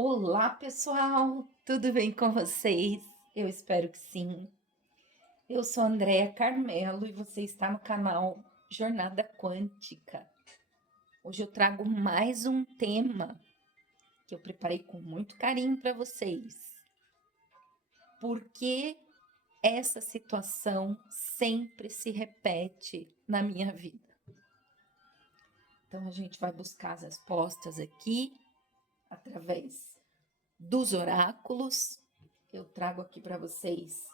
Olá, pessoal! Tudo bem com vocês? Eu espero que sim. Eu sou Andréa Carmelo e você está no canal Jornada Quântica. Hoje eu trago mais um tema que eu preparei com muito carinho para vocês. Por que essa situação sempre se repete na minha vida? Então a gente vai buscar as respostas aqui através dos oráculos. Eu trago aqui para vocês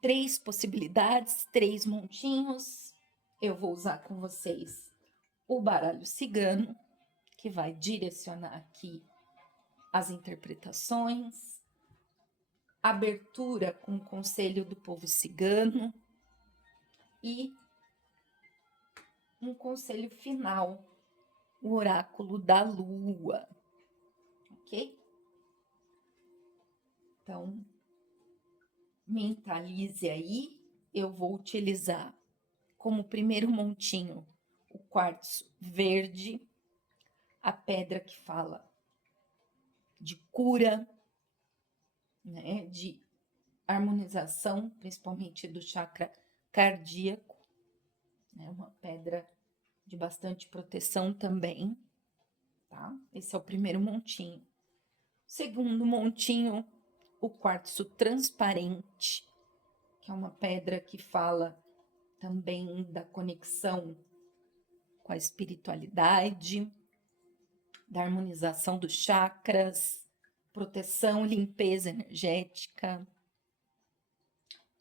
3 possibilidades, 3 montinhos. Eu vou usar com vocês o baralho cigano, que vai direcionar aqui as interpretações, abertura com o conselho do povo cigano e um conselho final, o oráculo da lua, ok? Então, mentalize aí, eu vou utilizar como primeiro montinho o quartzo verde, a pedra que fala de cura, né, de harmonização, principalmente do chakra cardíaco, né, uma pedra de bastante proteção também, tá? Esse é o primeiro montinho. Segundo montinho, o quartzo transparente, que é uma pedra que fala também da conexão com a espiritualidade, da harmonização dos chakras, proteção, limpeza energética.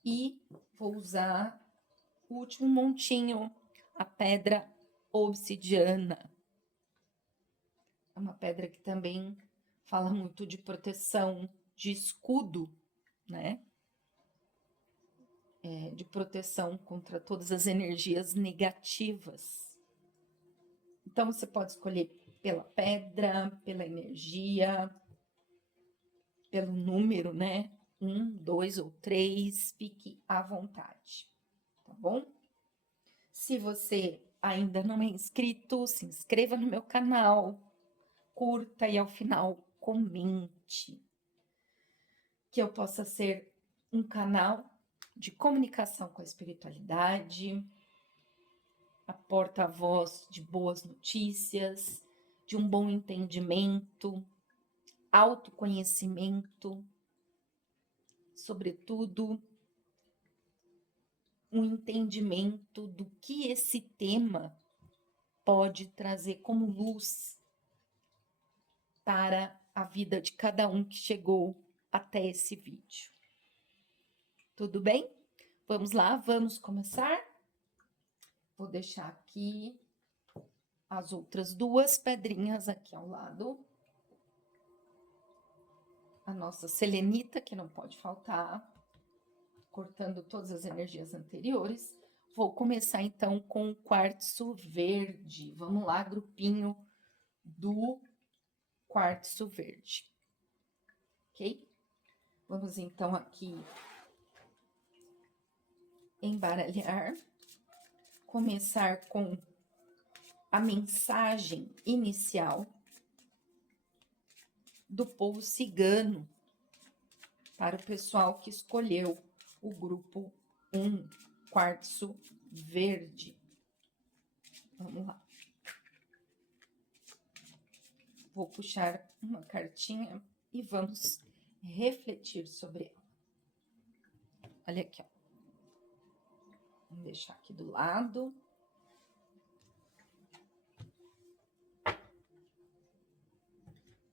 E vou usar o último montinho, a pedra obsidiana. É uma pedra que também fala muito de proteção, de escudo, né? De proteção contra todas as energias negativas. Então, você pode escolher pela pedra, pela energia, pelo número, né? 1, 2 ou 3, fique à vontade, tá bom? Se você ainda não é inscrito, se inscreva no meu canal, curta e ao final comente. Que eu possa ser um canal de comunicação com a espiritualidade, a porta-voz de boas notícias, de um bom entendimento, autoconhecimento, sobretudo um entendimento do que esse tema pode trazer como luz para a vida de cada um que chegou até esse vídeo. Tudo bem? Vamos lá, vamos começar? Vou deixar aqui as outras 2 pedrinhas aqui ao lado. A nossa selenita, que não pode faltar, cortando todas as energias anteriores. Vou começar então com o quartzo verde. Vamos lá, grupinho do quartzo verde. Ok? Vamos então aqui embaralhar. Começar com a mensagem inicial do povo cigano para o pessoal que escolheu o grupo 1, quartzo verde. Vamos lá. Vou puxar uma cartinha e vamos refletir sobre ela. Olha aqui, ó. Vamos deixar aqui do lado.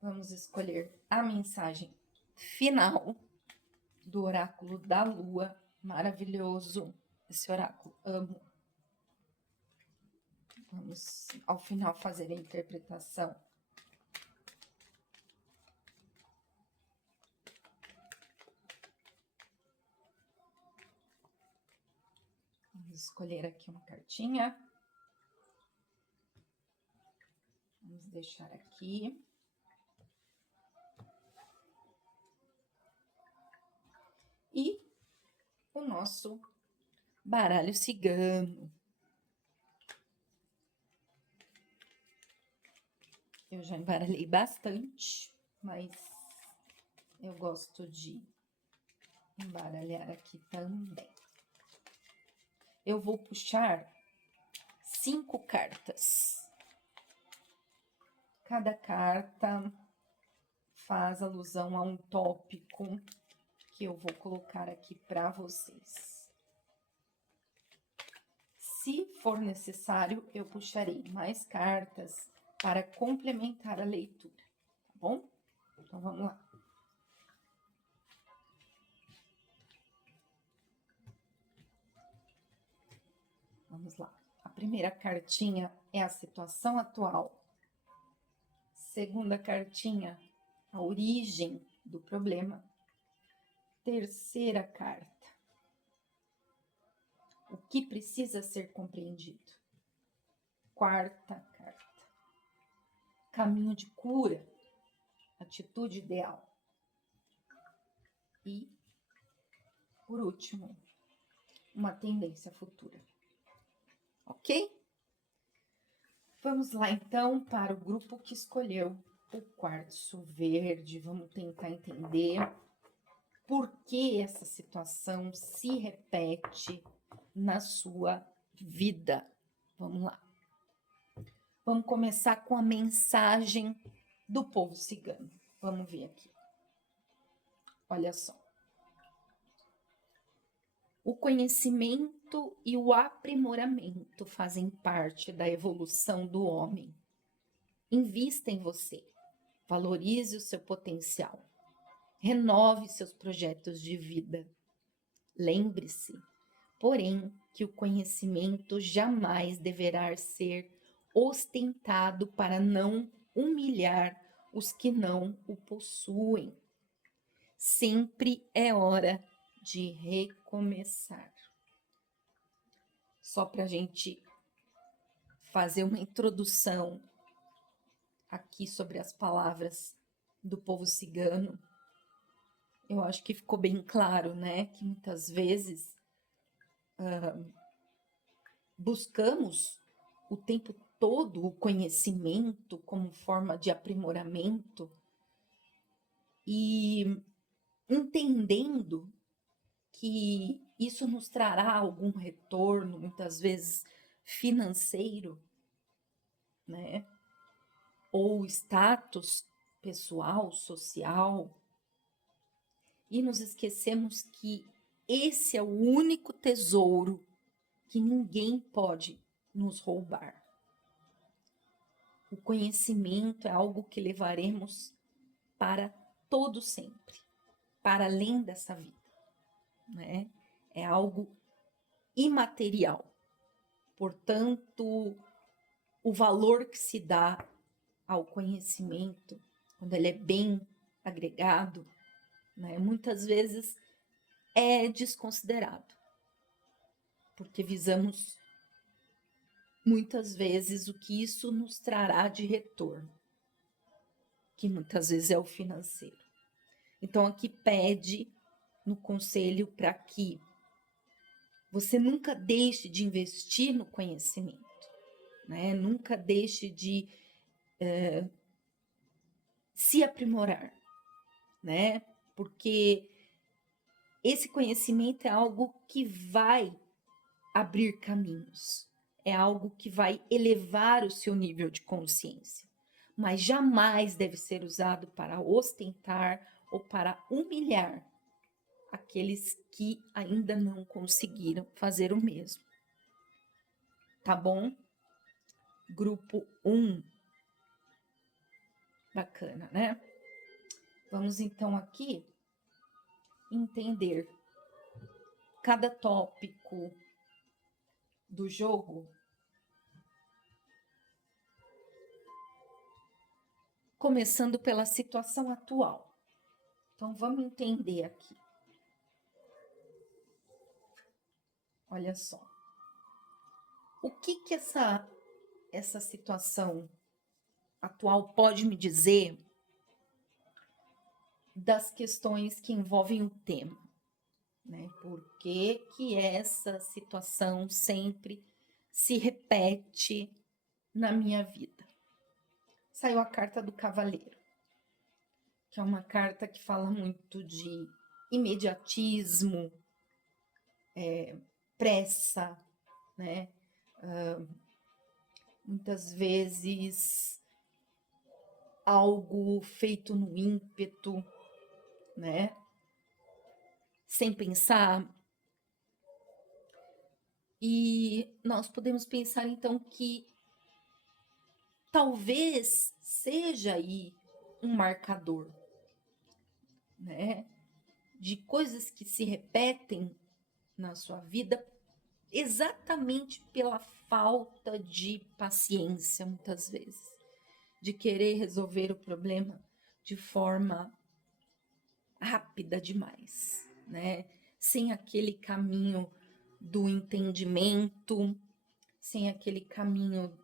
Vamos escolher a mensagem final do oráculo da lua. Maravilhoso esse oráculo, amo. Vamos, ao final, fazer a interpretação. Vamos escolher aqui uma cartinha. Vamos deixar aqui. E o nosso baralho cigano. Eu já embaralhei bastante, mas eu gosto de embaralhar aqui também. Eu vou puxar 5 cartas. Cada carta faz alusão a um tópico que eu vou colocar aqui para vocês. Se for necessário, eu puxarei mais cartas para complementar a leitura, tá bom? Então, vamos lá. Vamos lá. A primeira cartinha é a situação atual. Segunda cartinha, a origem do problema. Terceira carta, o que precisa ser compreendido. Quarta carta, caminho de cura, atitude ideal. E, por último, uma tendência futura. Ok? Vamos lá, então, para o grupo que escolheu o quartzo verde. Vamos tentar entender por que essa situação se repete na sua vida. Vamos lá. Vamos começar com a mensagem do povo cigano. Vamos ver aqui. Olha só. O conhecimento e o aprimoramento fazem parte da evolução do homem. Invista em você. Valorize o seu potencial. Renove seus projetos de vida. Lembre-se, porém, que o conhecimento jamais deverá ser ostentado para não humilhar os que não o possuem. Sempre é hora de recomeçar. Só para a gente fazer uma introdução aqui sobre as palavras do povo cigano, eu acho que ficou bem claro, né? Que muitas vezes buscamos o tempo todo o conhecimento como forma de aprimoramento e entendendo que isso nos trará algum retorno, muitas vezes financeiro, né? Ou status pessoal, social, e nos esquecemos que esse é o único tesouro que ninguém pode nos roubar. O conhecimento é algo que levaremos para todo sempre, para além dessa vida, né? É algo imaterial. Portanto, o valor que se dá ao conhecimento, quando ele é bem agregado, né, muitas vezes é desconsiderado, porque visamos muitas vezes o que isso nos trará de retorno, que muitas vezes é o financeiro. Então, aqui pede no conselho para que você nunca deixe de investir no conhecimento, né? Nunca deixe de se aprimorar, né? Porque esse conhecimento é algo que vai abrir caminhos, é algo que vai elevar o seu nível de consciência, mas jamais deve ser usado para ostentar ou para humilhar aqueles que ainda não conseguiram fazer o mesmo. Tá bom? Grupo 1. Bacana, né? Vamos então aqui entender cada tópico do jogo começando pela situação atual. Então, vamos entender aqui. Olha só. O que essa situação atual pode me dizer das questões que envolvem o tema, né? Por que essa situação sempre se repete na minha vida? saiu a carta do Cavaleiro, que é uma carta que fala muito de imediatismo, pressa, né? Muitas vezes algo feito no ímpeto, né? Sem pensar. E nós podemos pensar então que talvez seja aí um marcador, né? De coisas que se repetem na sua vida exatamente pela falta de paciência, muitas vezes, de querer resolver o problema de forma rápida demais, né? Sem aquele caminho do entendimento, sem aquele caminho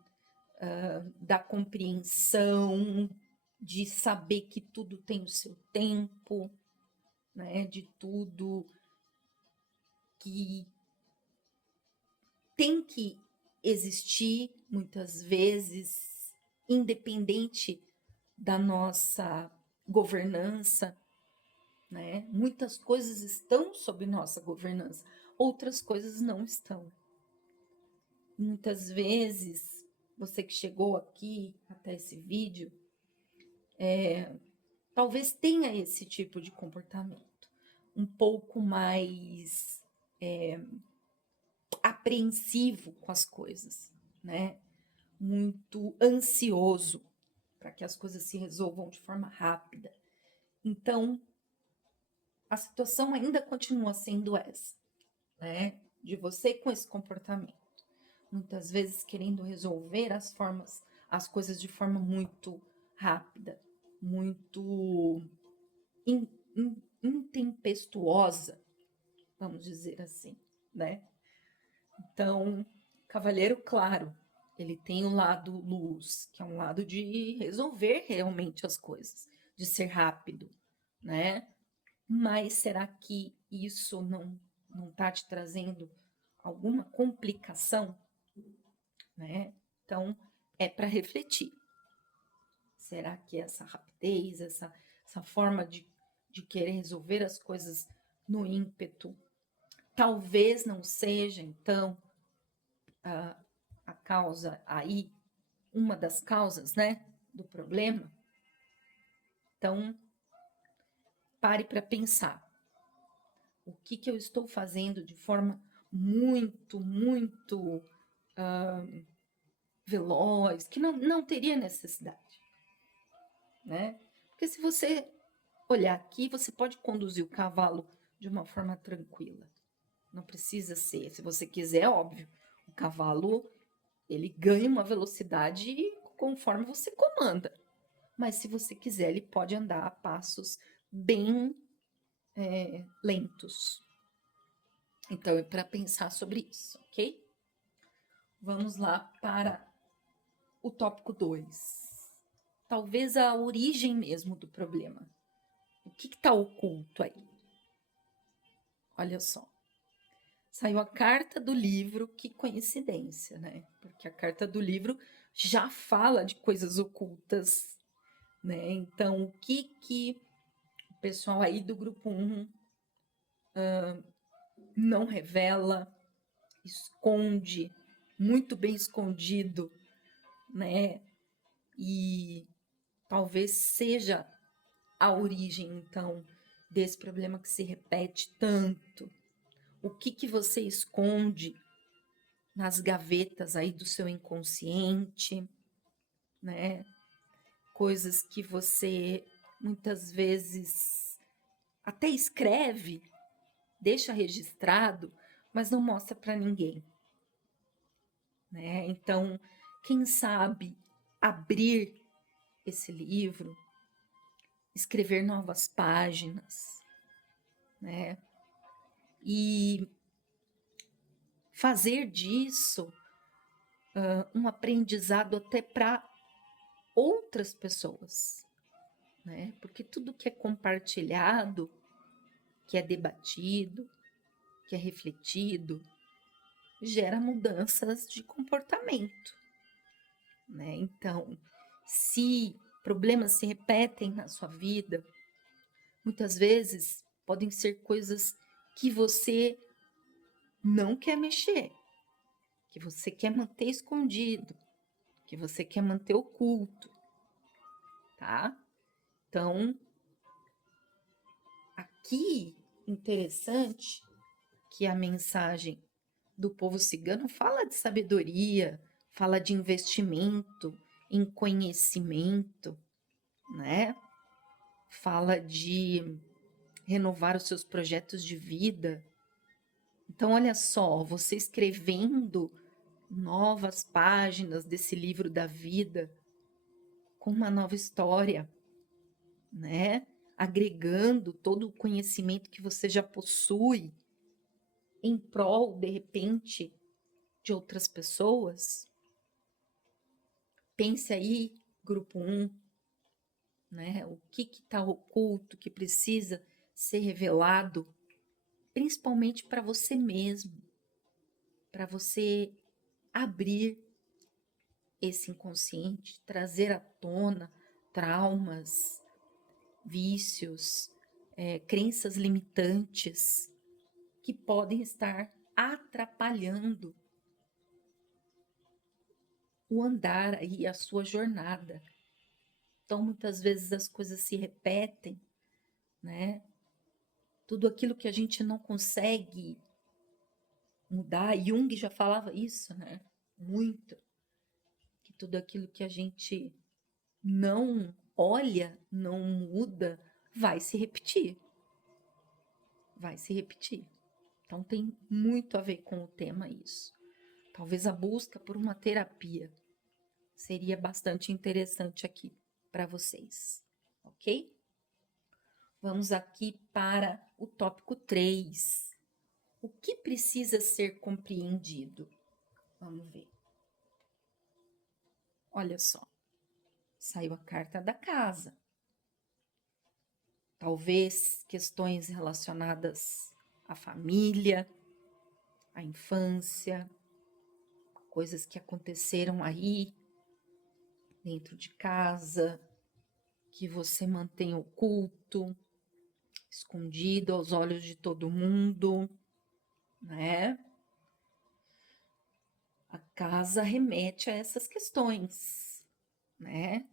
da compreensão, de saber que tudo tem o seu tempo, né? De tudo que tem que existir, muitas vezes, independente da nossa governança, né? Muitas coisas estão sob nossa governança, outras coisas não estão. Muitas vezes, você que chegou aqui até esse vídeo, talvez tenha esse tipo de comportamento, um pouco mais apreensivo com as coisas, né? Muito ansioso para que as coisas se resolvam de forma rápida. Então, a situação ainda continua sendo essa, né? De você com esse comportamento. Muitas vezes querendo resolver as coisas de forma muito rápida, muito intempestuosa, vamos dizer assim, né? Então, Cavaleiro, claro, ele tem um lado luz, que é um lado de resolver realmente as coisas, de ser rápido, né? Mas será que isso não está te trazendo alguma complicação, né? Então, é para refletir. Será que essa rapidez, essa forma de querer resolver as coisas no ímpeto, talvez não seja, então, a causa aí, uma das causas, né, do problema? Então, pare para pensar. O que eu estou fazendo de forma muito veloz, que não teria necessidade, né? Porque se você olhar aqui, você pode conduzir o cavalo de uma forma tranquila. Não precisa ser, se você quiser, óbvio, o cavalo, ele ganha uma velocidade conforme você comanda. Mas se você quiser, ele pode andar a passos bem lentos. Então, é para pensar sobre isso, ok? Vamos lá para o tópico 2. Talvez a origem mesmo do problema. O que está oculto aí? Olha só. Saiu a carta do livro, que coincidência, né? Porque a carta do livro já fala de coisas ocultas, né? Então, o que o pessoal aí do grupo 1 não revela, esconde, muito bem escondido, né? E talvez seja a origem, então, desse problema que se repete tanto. O que você esconde nas gavetas aí do seu inconsciente, né? Coisas que você muitas vezes até escreve, deixa registrado, mas não mostra para ninguém, né? Então, quem sabe abrir esse livro, escrever novas páginas, né? E fazer disso um aprendizado até para outras pessoas, né? Porque tudo que é compartilhado, que é debatido, que é refletido, gera mudanças de comportamento, né? Então, Se problemas se repetem na sua vida, muitas vezes podem ser coisas que você não quer mexer, que você quer manter escondido, que você quer manter oculto, tá? Então, aqui, interessante que a mensagem do povo cigano fala de sabedoria, fala de investimento em conhecimento, né? Fala de renovar os seus projetos de vida. Então, olha só, você escrevendo novas páginas desse livro da vida com uma nova história, né? Agregando todo o conhecimento que você já possui em prol, de repente, de outras pessoas. Pense aí, grupo 1, né? O que está oculto, que precisa ser revelado, principalmente para você mesmo, para você abrir esse inconsciente, trazer à tona traumas, vícios, crenças limitantes que podem estar atrapalhando o andar aí, a sua jornada. Então, muitas vezes as coisas se repetem, né? Tudo aquilo que a gente não consegue mudar, Jung já falava isso, né? Muito. Que tudo aquilo que a gente não olha, não muda, vai se repetir. Vai se repetir. Então tem muito a ver com o tema isso. Talvez a busca por uma terapia seria bastante interessante aqui para vocês, ok? Vamos aqui para o tópico 3. O que precisa ser compreendido? Vamos ver. Olha só, saiu a carta da casa. Talvez questões relacionadas à família, à infância, coisas que aconteceram aí dentro de casa, que você mantém oculto, escondido aos olhos de todo mundo, né? A casa remete a essas questões, né?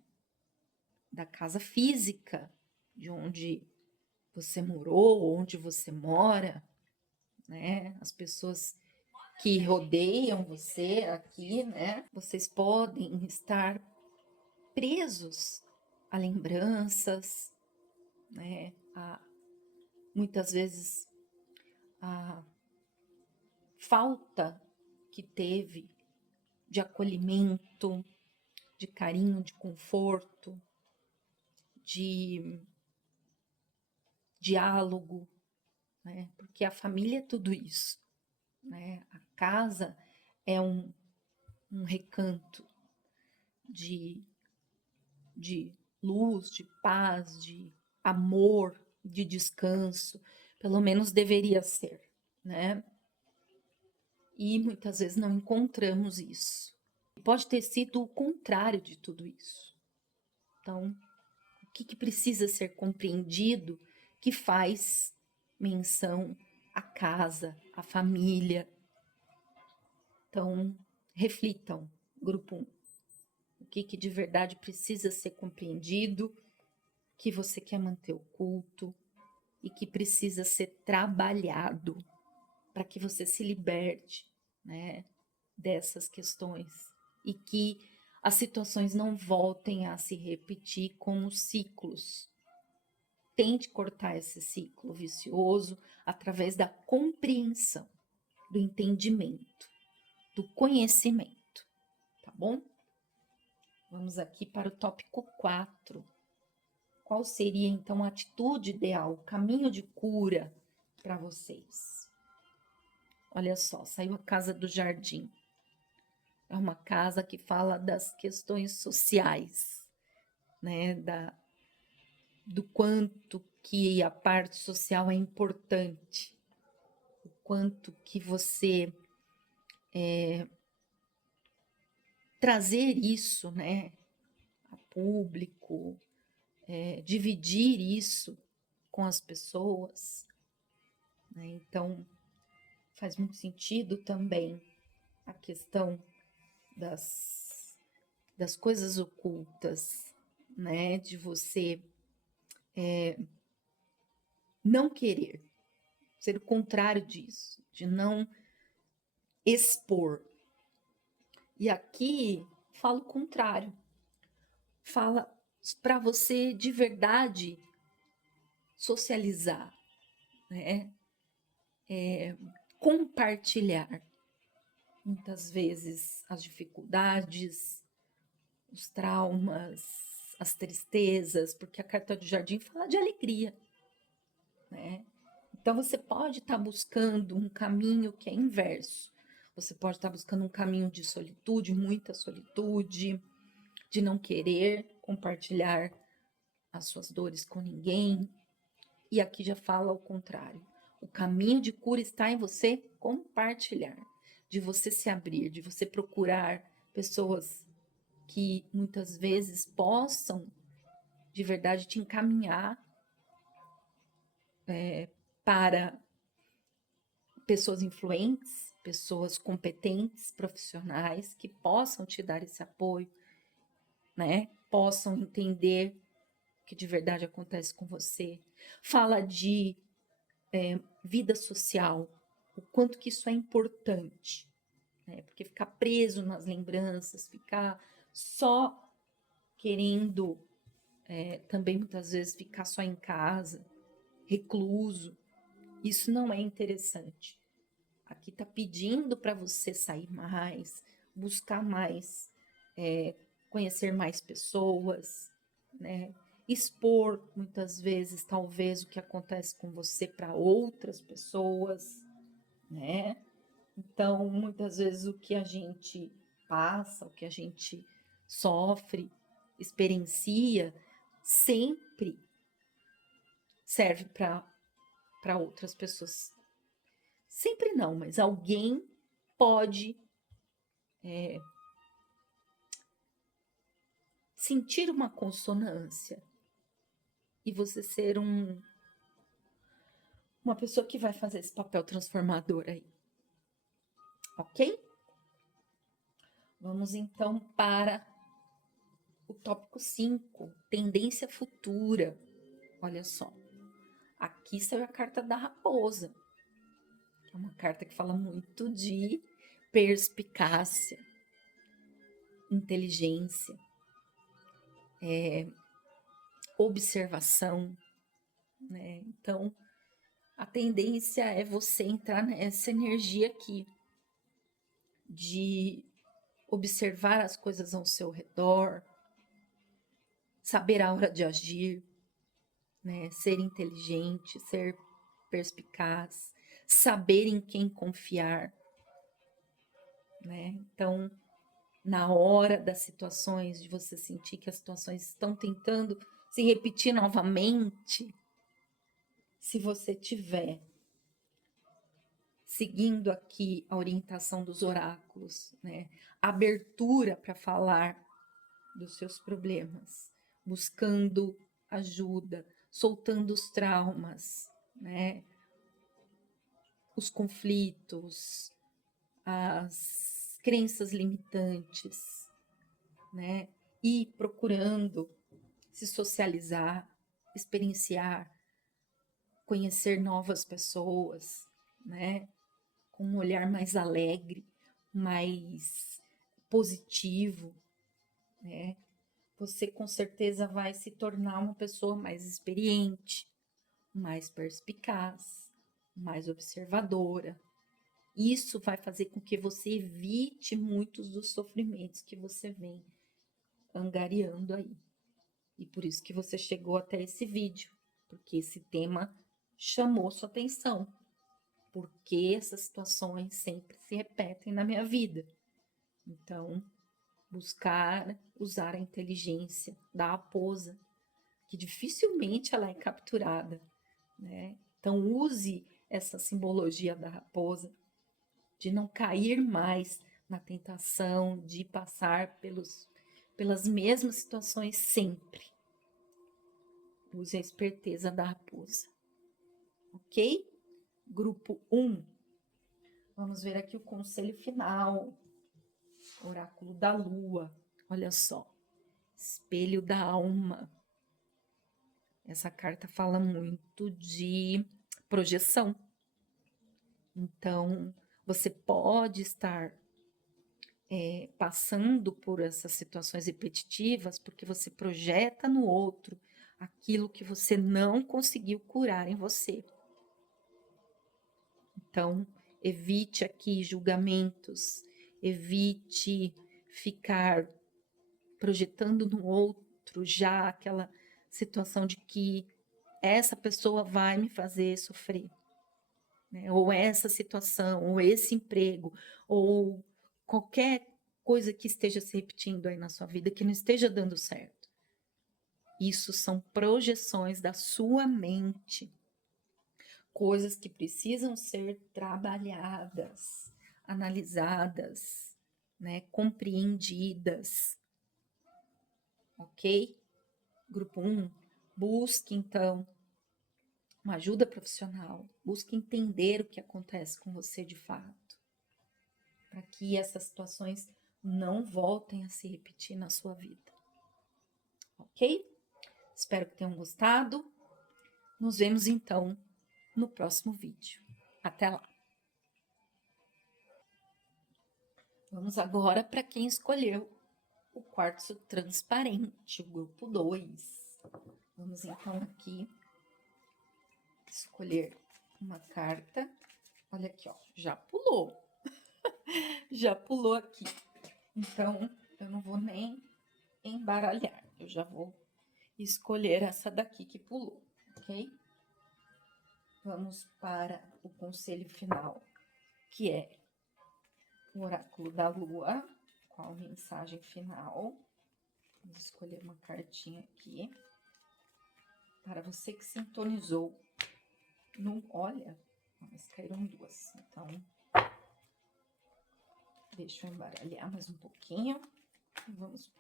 Da casa física, de onde você morou, onde você mora, né? As pessoas que rodeiam você aqui, né? Vocês podem estar presos a lembranças, né? Muitas vezes a falta que teve de acolhimento, de carinho, de conforto, de diálogo, né? Porque a família é tudo isso, né? A casa é um recanto de luz, de paz, de amor, de descanso, pelo menos deveria ser, né? E muitas vezes não encontramos isso. Pode ter sido o contrário de tudo isso. Então, o que precisa ser compreendido que faz menção à casa, à família? Então, reflitam, grupo 1. O que de verdade precisa ser compreendido, que você quer manter oculto e que precisa ser trabalhado para que você se liberte, né, dessas questões e que as situações não voltem a se repetir como ciclos. Tente cortar esse ciclo vicioso através da compreensão, do entendimento, do conhecimento, tá bom? Vamos aqui para o tópico 4. Qual seria, então, a atitude ideal, o caminho de cura para vocês? Olha só, saiu a casa do jardim. É uma casa que fala das questões sociais, né? Do quanto que a parte social é importante, o quanto que você trazer isso, né? público, dividir isso com as pessoas, né? Então, faz muito sentido também a questão das coisas ocultas, né? De você não querer, ser o contrário disso, de não expor. E aqui fala o contrário. Fala para você de verdade socializar, né? Compartilhar muitas vezes as dificuldades, os traumas, as tristezas, porque a carta do jardim fala de alegria, né? Então você pode estar buscando um caminho que é inverso. Você pode estar buscando um caminho de solitude, muita solitude, de não querer compartilhar as suas dores com ninguém. E aqui já fala o contrário. O caminho de cura está em você compartilhar, de você se abrir, de você procurar pessoas que muitas vezes possam de verdade te encaminhar para pessoas influentes, pessoas competentes, profissionais, que possam te dar esse apoio, né? Possam entender o que de verdade acontece com você. Fala de vida social, o quanto que isso é importante, né? Porque ficar preso nas lembranças, ficar só querendo também muitas vezes ficar só em casa, recluso, isso não é interessante. Aqui está pedindo para você sair mais, buscar mais, conhecer mais pessoas, né? Expor muitas vezes, talvez, o que acontece com você para outras pessoas, né? Então, muitas vezes o que a gente passa, o que a gente sofre, experiencia, sempre serve para outras pessoas. Sempre não, mas alguém pode sentir uma consonância e você ser uma pessoa que vai fazer esse papel transformador aí. Ok? Vamos então para o tópico 5, tendência futura. Olha só, aqui saiu a carta da raposa, que é uma carta que fala muito de perspicácia, inteligência, observação, né? Então, a tendência é você entrar nessa energia aqui de observar as coisas ao seu redor, saber a hora de agir, né? Ser inteligente, ser perspicaz, saber em quem confiar, né? Então, na hora das situações, de você sentir que as situações estão tentando se repetir novamente, se você tiver seguindo aqui a orientação dos oráculos, né? Abertura para falar dos seus problemas, buscando ajuda, soltando os traumas, né? Os conflitos, as crenças limitantes, né? E procurando se socializar, experienciar, conhecer novas pessoas, né? Com um olhar mais alegre, mais positivo, né? Você com certeza vai se tornar uma pessoa mais experiente, mais perspicaz, mais observadora. Isso vai fazer com que você evite muitos dos sofrimentos que você vem angariando aí. E por isso que você chegou até esse vídeo, porque esse tema chamou sua atenção. Porque essas situações sempre se repetem na minha vida. Então, buscar usar a inteligência da raposa, que dificilmente ela é capturada, né? Então, use essa simbologia da raposa, de não cair mais na tentação de passar pelas mesmas situações sempre. Use a esperteza da raposa. Ok? Grupo 1. Vamos ver aqui o conselho final. Oráculo da Lua. Olha só. Espelho da alma. Essa carta fala muito de projeção. Então, você pode estar passando por essas situações repetitivas porque você projeta no outro aquilo que você não conseguiu curar em você. Então, evite aqui julgamentos, evite ficar projetando no outro já aquela situação de que essa pessoa vai me fazer sofrer, né? Ou essa situação, ou esse emprego, ou qualquer coisa que esteja se repetindo aí na sua vida que não esteja dando certo. Isso são projeções da sua mente. Coisas que precisam ser trabalhadas, analisadas, né, compreendidas. Ok? Grupo 1, busque então uma ajuda profissional, busque entender o que acontece com você de fato, para que essas situações não voltem a se repetir na sua vida. Ok? Espero que tenham gostado. Nos vemos então no próximo vídeo. Até lá! Vamos agora para quem escolheu o quartzo transparente, o grupo 2. Vamos então aqui escolher uma carta. Olha aqui, ó, já pulou. Já pulou aqui. Então, eu não vou nem embaralhar. Eu já vou escolher essa daqui que pulou, ok? Vamos para o conselho final, que é o oráculo da Lua. Qual a mensagem final? Vamos escolher uma cartinha aqui. Para você que sintonizou no... Olha, mas caíram duas. Então, deixa eu embaralhar mais um pouquinho. Vamos...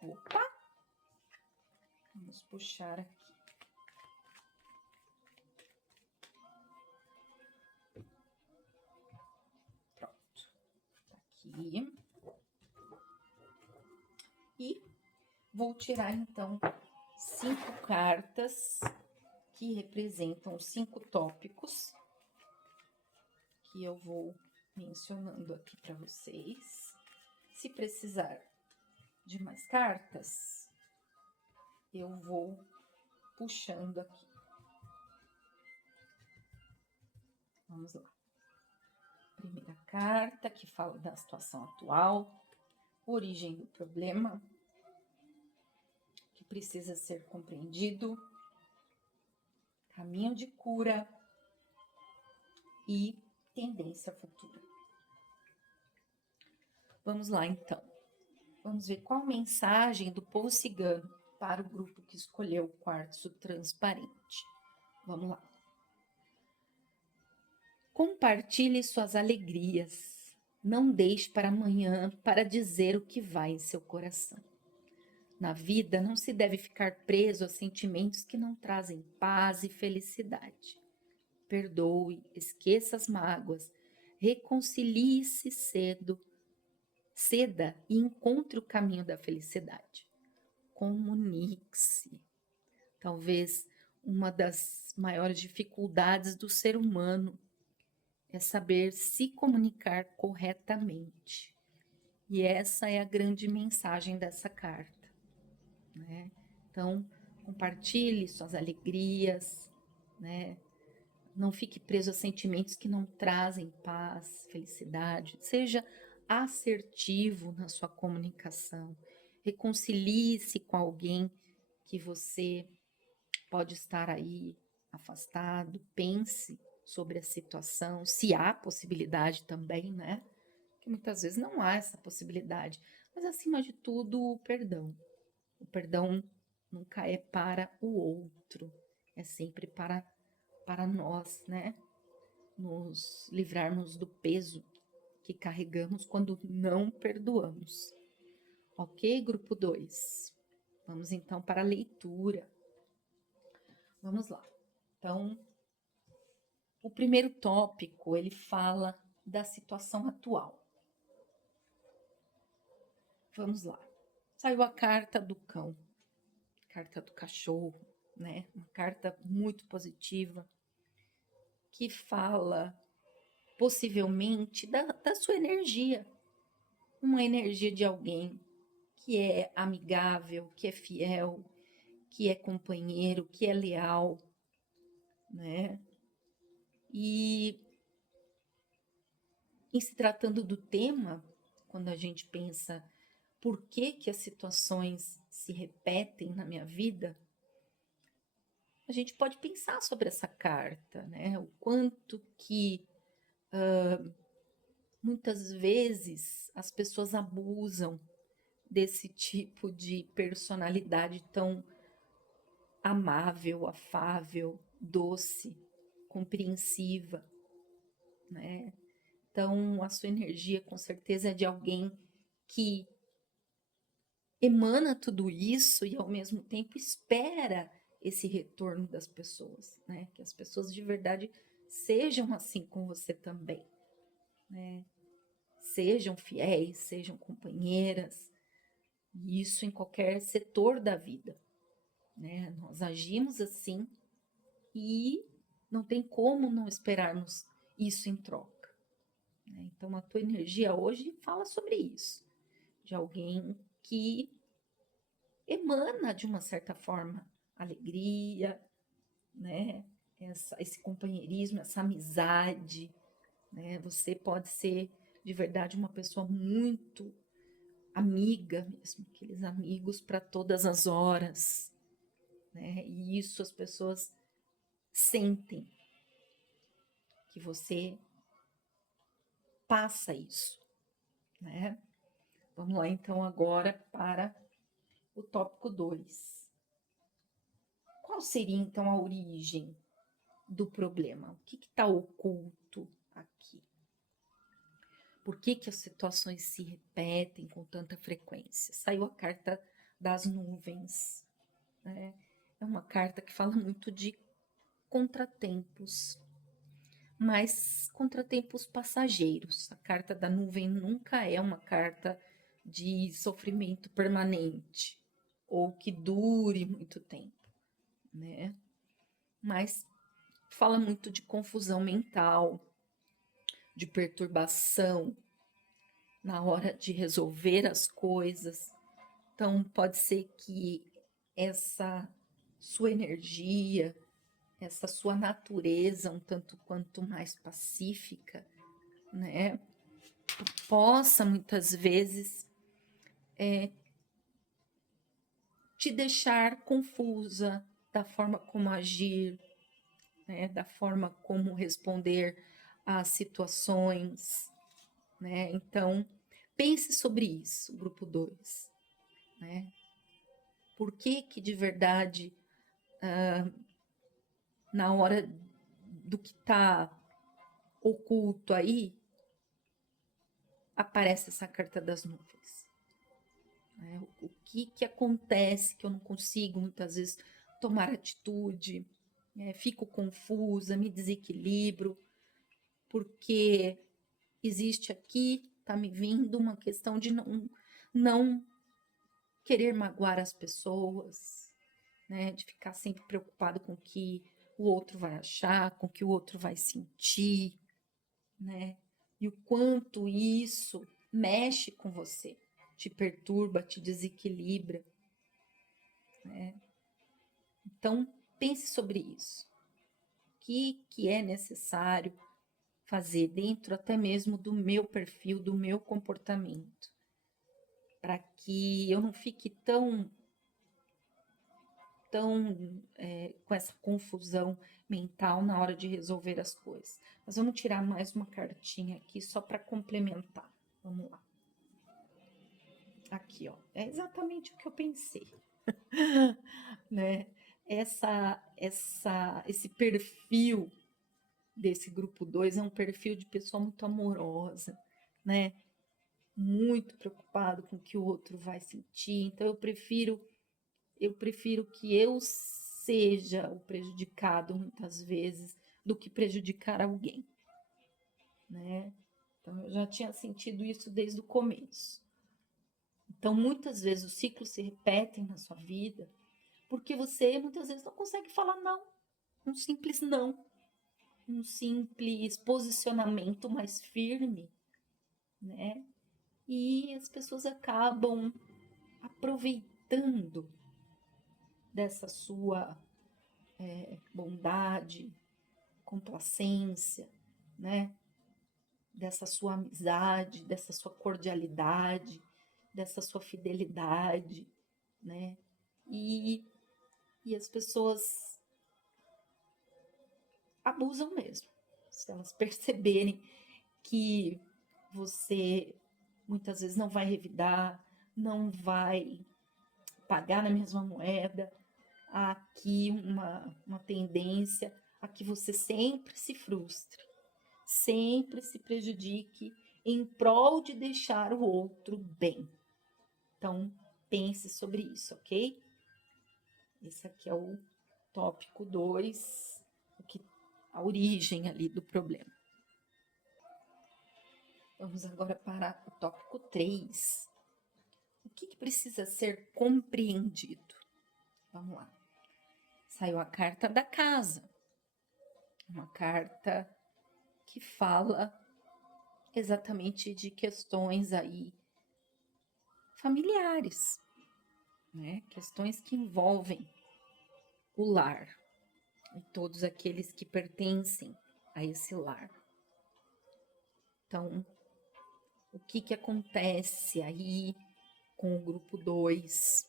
Opa! Vamos puxar aqui. Pronto. Tá aqui. E vou tirar, então, 5 cartas que representam 5 tópicos que eu vou mencionando aqui para vocês. Se precisar de mais cartas, eu vou puxando aqui. Vamos lá. Primeira carta, que fala da situação atual, origem do problema, que precisa ser compreendido, caminho de cura e tendência futura. Vamos lá, então. Vamos ver qual mensagem do povo cigano para o grupo que escolheu o quartzo transparente. Vamos lá. Compartilhe suas alegrias. Não deixe para amanhã para dizer o que vai em seu coração. Na vida, não se deve ficar preso a sentimentos que não trazem paz e felicidade. Perdoe, esqueça as mágoas, reconcilie-se ceda e encontre o caminho da felicidade. Comunique-se. Talvez uma das maiores dificuldades do ser humano é saber se comunicar corretamente. E essa é a grande mensagem dessa carta, né? Então, compartilhe suas alegrias, né? Não fique preso a sentimentos que não trazem paz, felicidade. Seja assertivo na sua comunicação. Reconcilie-se com alguém que você pode estar aí afastado. Pense sobre a situação, se há possibilidade também, né? Que muitas vezes não há essa possibilidade. Mas, acima de tudo, o perdão. O perdão nunca é para o outro, é sempre para nós, né? Nos livrarmos do peso que carregamos quando não perdoamos. Ok, grupo 2. Vamos então para a leitura. Vamos lá. Então, o primeiro tópico, ele fala da situação atual. Vamos lá. Saiu a carta do cão, carta do cachorro, né? Uma carta muito positiva que fala possivelmente da sua energia, uma energia de alguém que é amigável, que é fiel, que é companheiro, que é leal, né? E em se tratando do tema, quando a gente pensa por que as situações se repetem na minha vida, a gente pode pensar sobre essa carta, né? O quanto que muitas vezes as pessoas abusam desse tipo de personalidade tão amável, afável, doce, compreensiva, né? Então, a sua energia com certeza é de alguém que emana tudo isso e ao mesmo tempo espera esse retorno das pessoas, né? Que as pessoas de verdade sejam assim com você também, né? Sejam fiéis, sejam companheiras, e isso em qualquer setor da vida, né? Nós agimos assim e não tem como não esperarmos isso em troca, né? Então a tua energia hoje fala sobre isso, de alguém que emana de uma certa forma alegria, né? Esse companheirismo, essa amizade, né? Você pode ser de verdade uma pessoa muito amiga mesmo, aqueles amigos para todas as horas, né? E isso as pessoas sentem que você passa isso, né? Vamos lá então agora para o tópico 2. Qual seria então a origem do problema? O que está oculto aqui? Por que as situações se repetem com tanta frequência? Saiu a carta das nuvens, né? É uma carta que fala muito de contratempos, mas contratempos passageiros. A carta da nuvem nunca é uma carta de sofrimento permanente ou que dure muito tempo, né? Mas fala muito de confusão mental, de perturbação na hora de resolver as coisas. Então, pode ser que essa sua energia, essa sua natureza, um tanto quanto mais pacífica, né, possa muitas vezes te deixar confusa da forma como agir, né, da forma como responder às situações, né? Então, pense sobre isso, grupo 2, né? Por que de verdade, na hora do que está oculto aí, aparece essa carta das nuvens, né? O que acontece que eu não consigo muitas vezes tomar atitude, né? Fico confusa, me desequilibro, porque existe aqui, está me vindo uma questão de não querer magoar as pessoas, né? De ficar sempre preocupado com o que o outro vai achar, com o que o outro vai sentir, né? E o quanto isso mexe com você, te perturba, te desequilibra, né? Então, pense sobre isso. O que é necessário fazer dentro até mesmo do meu perfil, do meu comportamento, para que eu não fique tão com essa confusão mental na hora de resolver as coisas. Mas vamos tirar mais uma cartinha aqui só para complementar. Vamos lá. Aqui, ó. É exatamente o que eu pensei. Né? Esse perfil desse grupo 2 é um perfil de pessoa muito amorosa, né? muito preocupado com o que o outro vai sentir. Então eu prefiro que eu seja o prejudicado muitas vezes do que prejudicar alguém, né? Então eu já tinha sentido isso desde o começo. Então muitas vezes os ciclos se repetem na sua vida porque você muitas vezes não consegue falar não, um simples não, um simples posicionamento mais firme, né? E as pessoas acabam aproveitando dessa sua bondade, complacência, né? Dessa sua amizade, dessa sua cordialidade, dessa sua fidelidade, né? E, e as pessoas abusam mesmo. Se elas perceberem que você muitas vezes não vai revidar, não vai pagar na mesma moeda, há aqui uma tendência a que você sempre se frustre, sempre se prejudique em prol de deixar o outro bem. Então, pense sobre isso, ok? Esse aqui é o tópico 2, a origem ali do problema. Vamos agora para o tópico 3. O que precisa ser compreendido? Vamos lá. Saiu a carta da casa. Uma carta que fala exatamente de questões aí familiares, né? Questões que envolvem o lar e todos aqueles que pertencem a esse lar. Então, o que acontece aí com o grupo 2,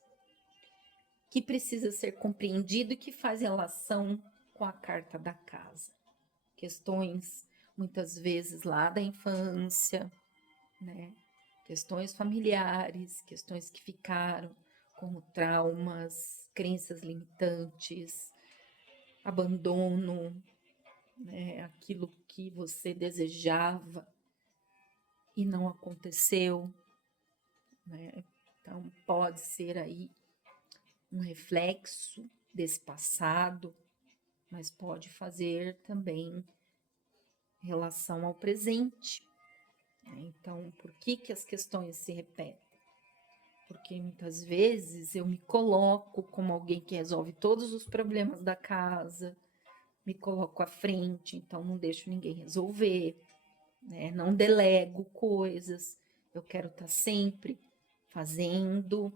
que precisa ser compreendido e que faz relação com a carta da casa? Questões, muitas vezes, lá da infância, né? Questões familiares, questões que ficaram como traumas, crenças limitantes, abandono, né? Aquilo que você desejava e não aconteceu, né? Então, pode ser aí um reflexo desse passado, mas pode fazer também relação ao presente. Então, por que as questões se repetem? Porque muitas vezes eu me coloco como alguém que resolve todos os problemas da casa, me coloco à frente, então não deixo ninguém resolver, né? Não delego coisas, eu quero estar sempre fazendo,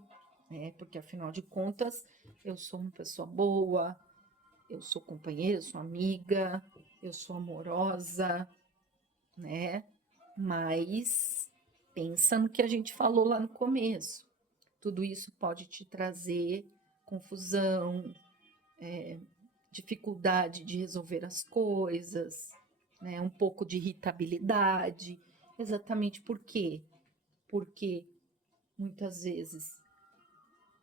né? Porque afinal de contas eu sou uma pessoa boa, eu sou companheira, eu sou amiga, eu sou amorosa, né? Mas pensa no que a gente falou lá no começo. Tudo isso pode te trazer confusão, dificuldade de resolver as coisas, né? Um pouco de irritabilidade. Exatamente por quê? Porque muitas vezes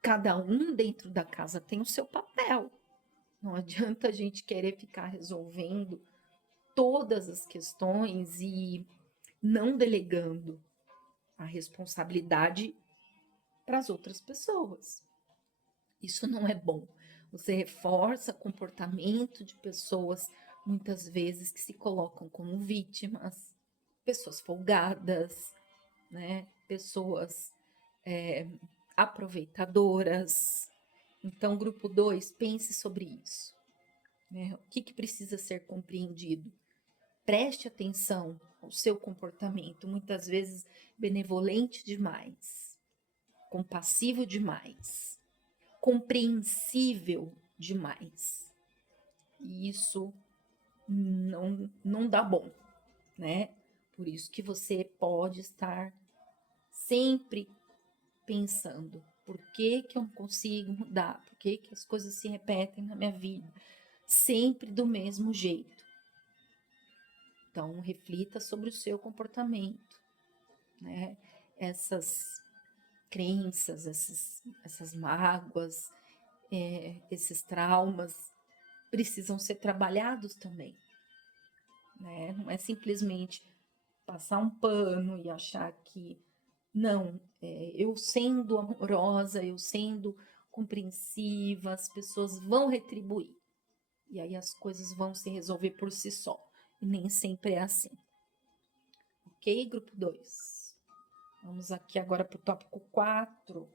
cada um dentro da casa tem o seu papel. Não adianta a gente querer ficar resolvendo todas as questões e não delegando a responsabilidade para as outras pessoas. Isso não é bom. Você reforça comportamento de pessoas, muitas vezes, que se colocam como vítimas, pessoas folgadas, né? Pessoas aproveitadoras. Então, grupo 2, pense sobre isso, né? O que precisa ser compreendido? Preste atenção ao seu comportamento, muitas vezes benevolente demais, compassivo demais, compreensível demais. E isso não dá bom, né? Por isso que você pode estar sempre pensando: por que eu não consigo mudar? Por que as coisas se repetem na minha vida? Sempre do mesmo jeito. Então, reflita sobre o seu comportamento, né? Essas crenças, essas mágoas, esses traumas precisam ser trabalhados também, né? Não é simplesmente passar um pano e achar que Não, eu sendo amorosa, eu sendo compreensiva, as pessoas vão retribuir. E aí as coisas vão se resolver por si só. E nem sempre é assim. Ok, grupo 2? Vamos aqui agora para o tópico 4.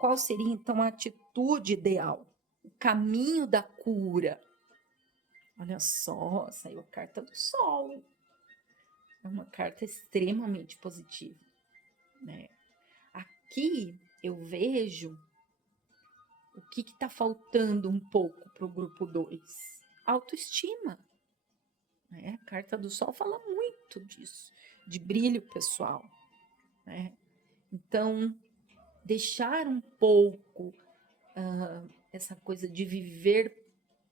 Qual seria então a atitude ideal? O caminho da cura. Olha só, saiu a carta do Sol. É uma carta extremamente positiva, né? Aqui eu vejo o que está faltando um pouco para o grupo 2. Autoestima. Né? A carta do Sol fala muito disso, de brilho pessoal. Né? Então, deixar um pouco essa coisa de viver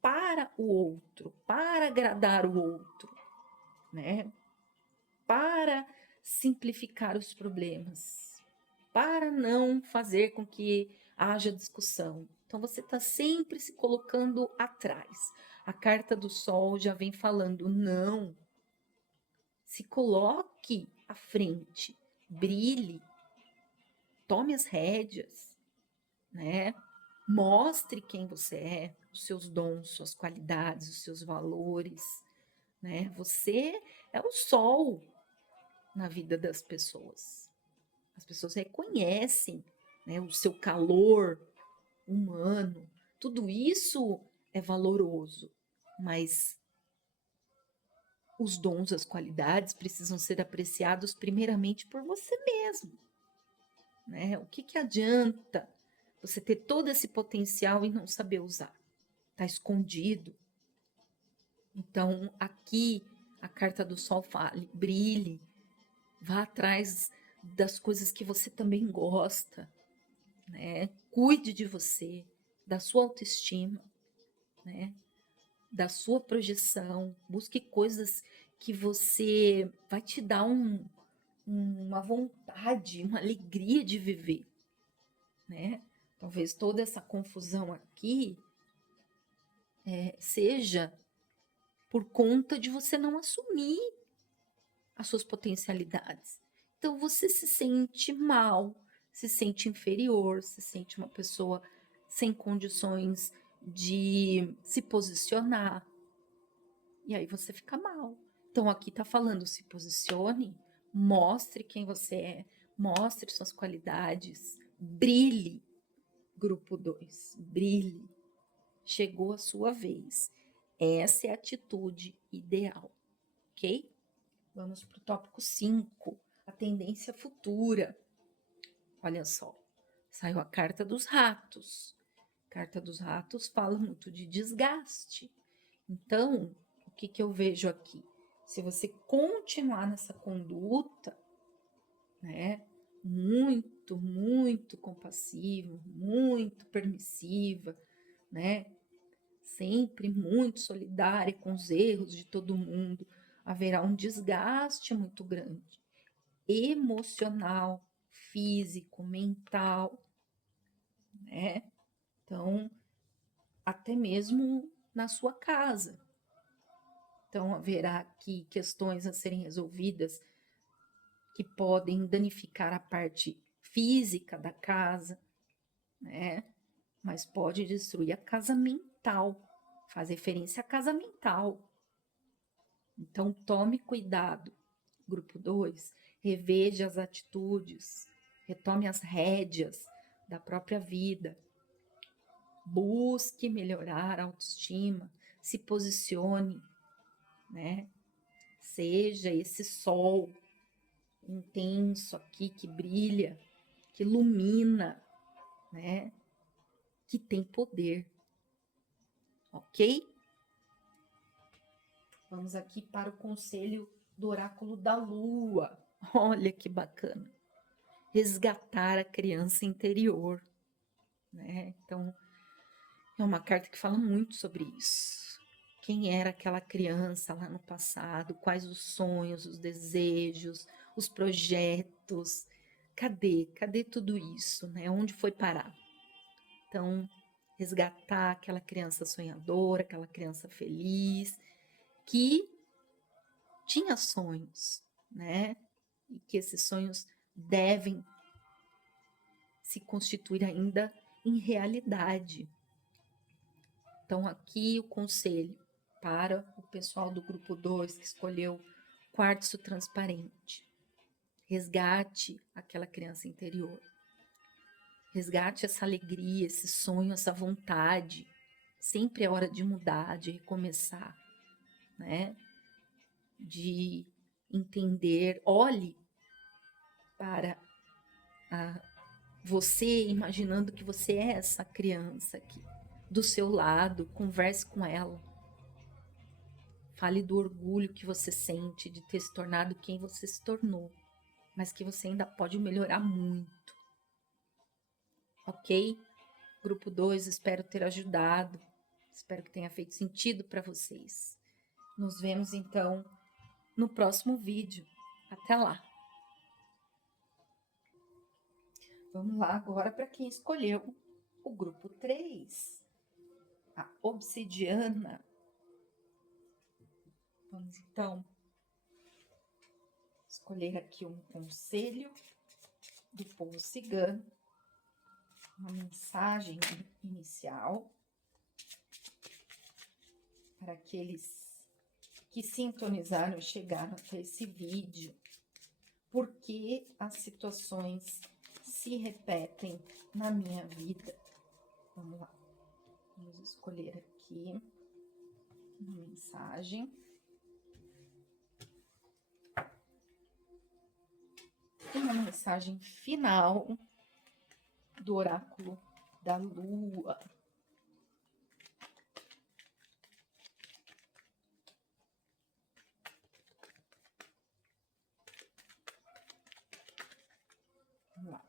para o outro, para agradar o outro, né? Para simplificar os problemas, para não fazer com que haja discussão. Então você está sempre se colocando atrás. A carta do Sol já vem falando, não, se coloque à frente, brilhe, tome as rédeas, né? Mostre quem você é, os seus dons, suas qualidades, os seus valores, né? Você é o sol na vida das pessoas. As pessoas reconhecem, né, o seu calor humano. Tudo isso é valoroso, mas os dons, as qualidades precisam ser apreciados primeiramente por você mesmo, né? O que adianta você ter todo esse potencial e não saber usar? Está escondido. Então, aqui a carta do Sol fala: brilhe, vá atrás das coisas que você também gosta, né? Cuide de você, da sua autoestima, né? Da sua projeção. Busque coisas que você vai te dar uma vontade, uma alegria de viver, né? Talvez toda essa confusão aqui seja por conta de você não assumir as suas potencialidades. Então você se sente mal, se sente inferior, se sente uma pessoa sem condições de se posicionar. E aí você fica mal. Então aqui tá falando, se posicione, mostre quem você é, mostre suas qualidades, brilhe. Grupo 2, brilhe. Chegou a sua vez. Essa é a atitude ideal, ok? Vamos para o tópico 5, a tendência futura. Olha só, saiu a carta dos ratos. A carta dos ratos fala muito de desgaste. Então, o que eu vejo aqui? Se você continuar nessa conduta, né, muito compassiva, muito permissiva, né, sempre muito solidária com os erros de todo mundo, haverá um desgaste muito grande, emocional, físico, mental, né? Então, até mesmo na sua casa. Então, haverá aqui questões a serem resolvidas que podem danificar a parte física da casa, né? Mas pode destruir a casa mental, faz referência à casa mental. Então, tome cuidado. Grupo 2, reveja as atitudes, retome as rédeas da própria vida, busque melhorar a autoestima, se posicione, né? Seja esse sol intenso aqui que brilha, que ilumina, né? Que tem poder, ok? Vamos aqui para o conselho do oráculo da lua. Olha que bacana. Resgatar a criança interior, né? Então, é uma carta que fala muito sobre isso. Quem era aquela criança lá no passado? Quais os sonhos, os desejos, os projetos? Cadê? Cadê tudo isso, né? Onde foi parar? Então, resgatar aquela criança sonhadora, aquela criança feliz, que tinha sonhos, né? E que esses sonhos devem se constituir ainda em realidade. Então, aqui o conselho para o pessoal do grupo 2 que escolheu quartzo transparente. Resgate aquela criança interior. Resgate essa alegria, esse sonho, essa vontade. Sempre é hora de mudar, de recomeçar, né? De entender. Olhe para você, imaginando que você é essa criança aqui, do seu lado, converse com ela. Fale do orgulho que você sente de ter se tornado quem você se tornou, mas que você ainda pode melhorar muito. Ok? Grupo 2, espero ter ajudado. Espero que tenha feito sentido para vocês. Nos vemos então no próximo vídeo. Até lá! Vamos lá agora para quem escolheu o grupo 3, a obsidiana. Vamos então escolher aqui um conselho do povo cigano, uma mensagem inicial para aqueles que sintonizaram e chegaram até esse vídeo. Por que as situações se repetem na minha vida? Vamos lá. Vamos escolher aqui uma mensagem. Uma mensagem final do oráculo da lua. Vamos lá.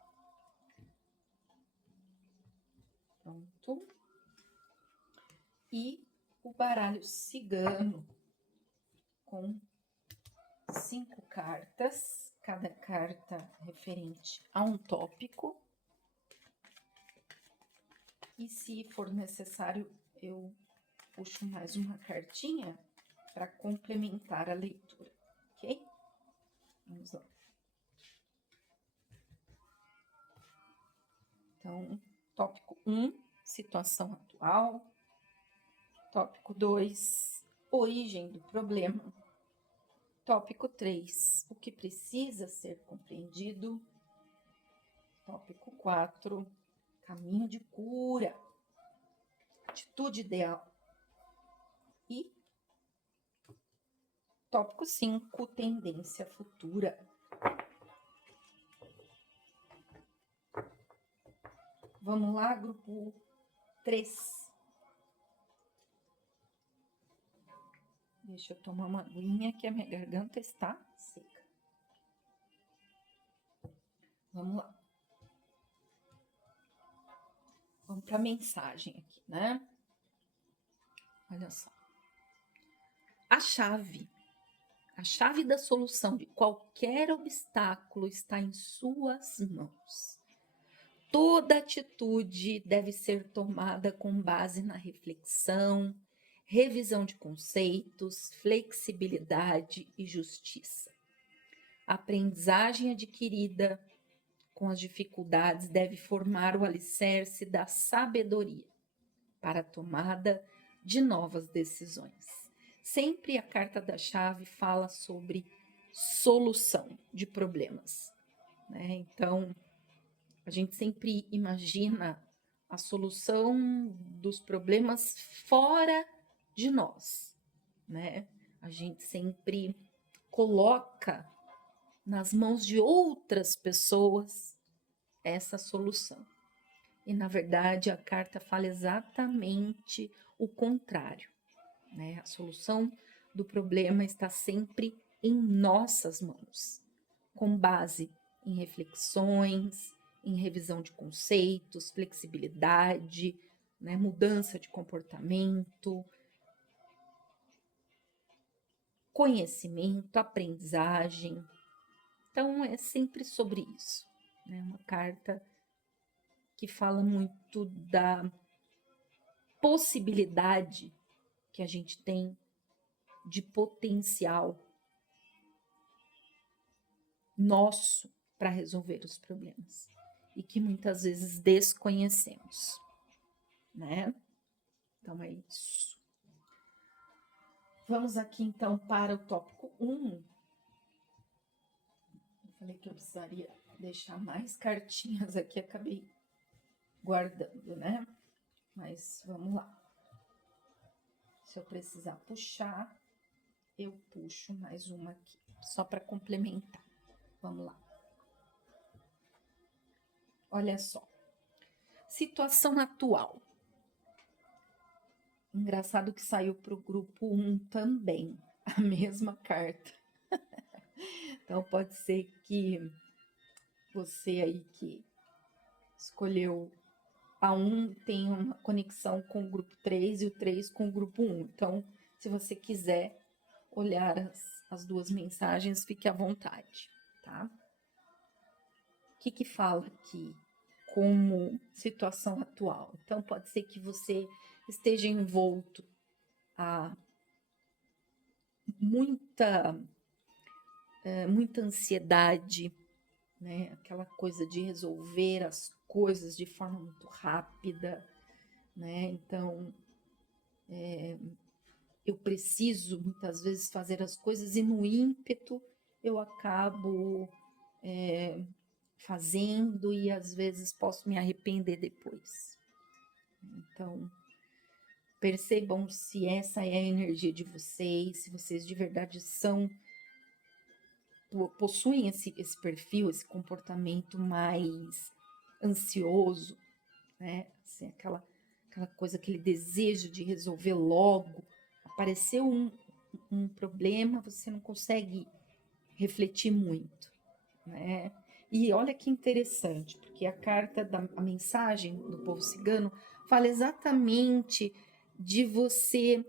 Pronto. E o baralho cigano com 5 cartas, cada carta referente a um tópico. E se for necessário, eu puxo mais uma cartinha para complementar a leitura, ok? Vamos lá. Então, tópico 1, situação atual. Tópico 2, origem do problema. Tópico 3, o que precisa ser compreendido. Tópico 4, caminho de cura. Atitude ideal. E tópico 5, tendência futura. Vamos lá, grupo 3. Deixa eu tomar uma aguinha que a minha garganta está seca. Vamos lá. Vamos para a mensagem aqui, né? Olha só. A chave da solução de qualquer obstáculo está em suas mãos. Toda atitude deve ser tomada com base na reflexão, revisão de conceitos, flexibilidade e justiça. A aprendizagem adquirida com as dificuldades deve formar o alicerce da sabedoria para a tomada de novas decisões. Sempre a carta da chave fala sobre solução de problemas, né? Então, a gente sempre imagina a solução dos problemas fora de nós, né? A gente sempre coloca nas mãos de outras pessoas essa solução. E, na verdade, a carta fala exatamente o contrário, né? A solução do problema está sempre em nossas mãos, com base em reflexões, em revisão de conceitos, flexibilidade, né? Mudança de comportamento, conhecimento, aprendizagem. Então, é sempre sobre isso, né? Uma carta que fala muito da possibilidade que a gente tem de potencial nosso para resolver os problemas. e que muitas vezes desconhecemos, né? Então é isso. Vamos aqui então para o tópico 1. Eu falei que eu precisaria deixar mais cartinhas aqui, acabei guardando, né? Mas vamos lá. Se eu precisar puxar, eu puxo mais uma aqui, só para complementar. Vamos lá. Olha só. Situação atual. Engraçado que saiu para o grupo 1 também, a mesma carta. Então pode ser que você aí que escolheu a 1 tem uma conexão com o grupo 3 e o 3 com o grupo 1. Então, se você quiser olhar as duas mensagens, fique à vontade, tá? O que fala aqui como situação atual? Então, pode ser que você esteja envolto a muita ansiedade, né? Aquela coisa de resolver as coisas de forma muito rápida, né? Então, eu preciso muitas vezes fazer as coisas e no ímpeto eu acabo fazendo e às vezes posso me arrepender depois. Então, percebam se essa é a energia de vocês, se vocês de verdade possuem esse perfil, esse comportamento mais ansioso, né? Assim, aquela coisa, aquele desejo de resolver logo. Apareceu um problema, você não consegue refletir muito, né? E olha que interessante, porque a mensagem do povo cigano fala exatamente de você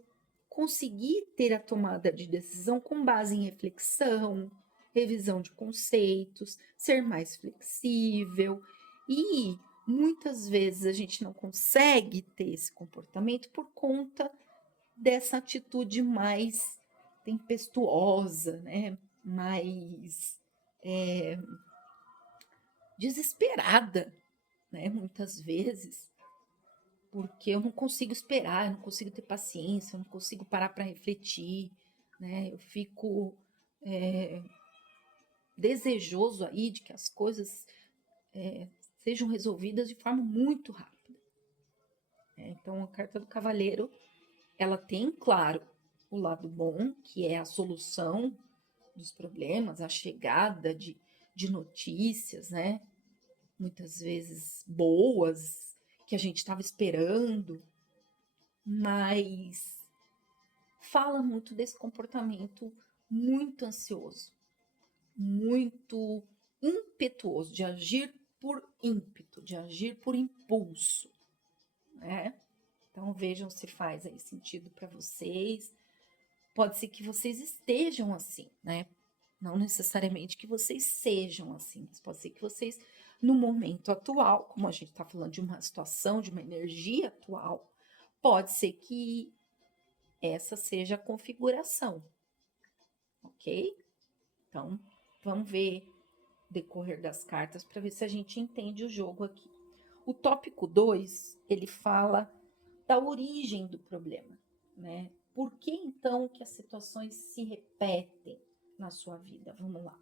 conseguir ter a tomada de decisão com base em reflexão, revisão de conceitos, ser mais flexível. E muitas vezes a gente não consegue ter esse comportamento por conta dessa atitude mais tempestuosa, né? Mais desesperada, né? Muitas vezes, porque eu não consigo esperar, eu não consigo ter paciência, eu não consigo parar para refletir, né? Eu fico desejoso aí de que as coisas sejam resolvidas de forma muito rápida. Então, a carta do cavaleiro, ela tem, claro, o lado bom, que é a solução dos problemas, a chegada de notícias, né? Muitas vezes boas, que a gente estava esperando, mas fala muito desse comportamento muito ansioso, muito impetuoso, de agir por ímpeto, de agir por impulso, né? Então vejam se faz aí sentido para vocês. Pode ser que vocês estejam assim, né? Não necessariamente que vocês sejam assim, mas pode ser que vocês, no momento atual, como a gente está falando de uma situação, de uma energia atual, pode ser que essa seja a configuração, ok? Então, vamos ver o decorrer das cartas para ver se a gente entende o jogo aqui. O tópico 2, ele fala da origem do problema, né? Por que então que as situações se repetem na sua vida? Vamos lá.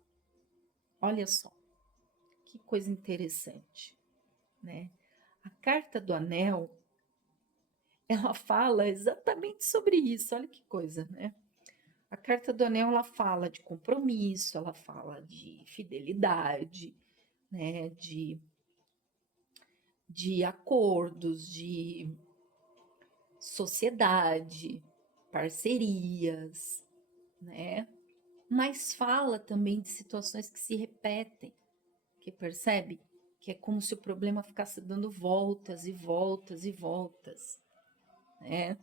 Olha só, que coisa interessante, né? A carta do anel, ela fala exatamente sobre isso. Olha que coisa, né? A carta do anel, ela fala de compromisso, ela fala de fidelidade, né? De acordos, de sociedade, parcerias, né? Mas fala também de situações que se repetem, que percebe que é como se o problema ficasse dando voltas e voltas e voltas, né?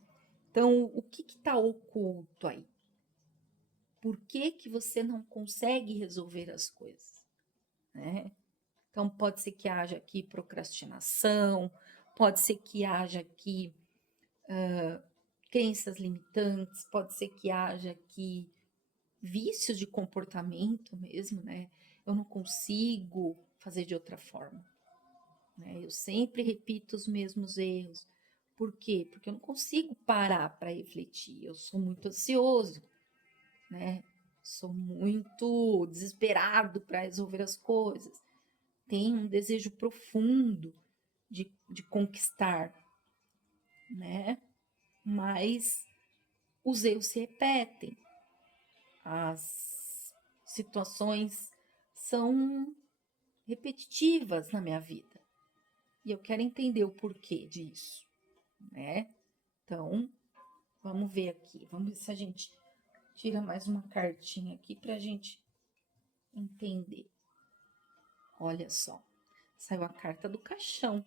Então, o que está oculto aí? Por que você não consegue resolver as coisas, né? Então, pode ser que haja aqui procrastinação, pode ser que haja aqui crenças limitantes, pode ser que haja aqui vícios de comportamento mesmo, né? Eu não consigo fazer de outra forma. né? Eu sempre repito os mesmos erros. Por quê? Porque eu não consigo parar para refletir. Eu sou muito ansioso, né? Sou muito desesperado para resolver as coisas. Tenho um desejo profundo de conquistar, né? Mas os erros se repetem. As situações são repetitivas na minha vida. E eu quero entender o porquê disso, né? Então, vamos ver aqui. Vamos ver se a gente tira mais uma cartinha aqui para a gente entender. Olha só, saiu a carta do caixão.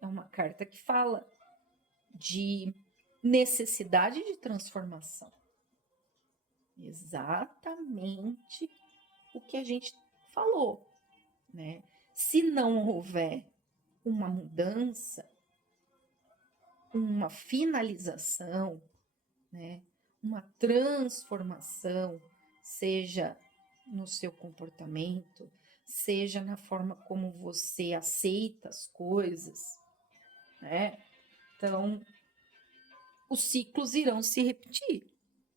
É uma carta que fala de necessidade de transformação. Exatamente o que a gente falou, né? Se não houver uma mudança, uma finalização, né? Uma transformação, seja no seu comportamento, seja na forma como você aceita as coisas, né? Então, os ciclos irão se repetir,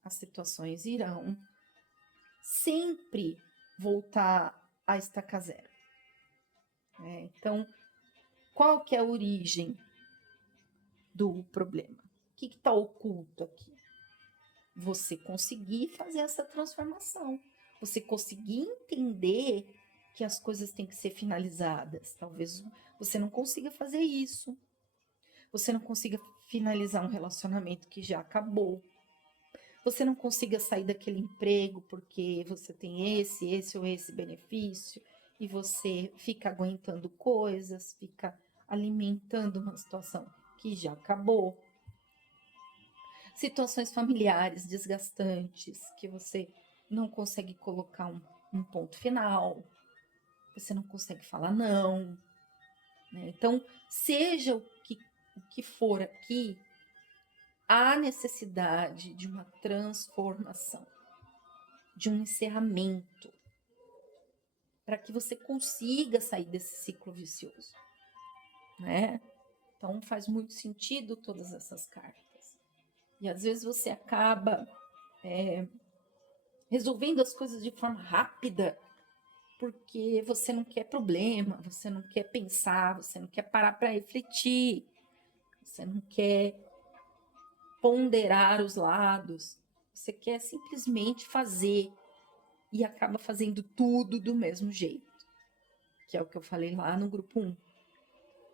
as situações irão sempre voltar a estaca zero, né? Então, qual que é a origem do problema? O que está oculto aqui? Você conseguir fazer essa transformação, você conseguir entender que as coisas têm que ser finalizadas. Talvez você não consiga fazer isso, você não consiga finalizar um relacionamento que já acabou, você não consiga sair daquele emprego porque você tem esse ou esse benefício e você fica aguentando coisas, fica alimentando uma situação que já acabou. Situações familiares desgastantes que você não consegue colocar um ponto final, você não consegue falar não, né? Então, seja o que for aqui, há necessidade de uma transformação, de um encerramento, para que você consiga sair desse ciclo vicioso, né? Então, faz muito sentido todas essas cartas. E às vezes você acaba resolvendo as coisas de forma rápida, porque você não quer problema, você não quer pensar, você não quer parar para refletir, você não quer ponderar os lados, você quer simplesmente fazer e acaba fazendo tudo do mesmo jeito, que é o que eu falei lá no grupo 1.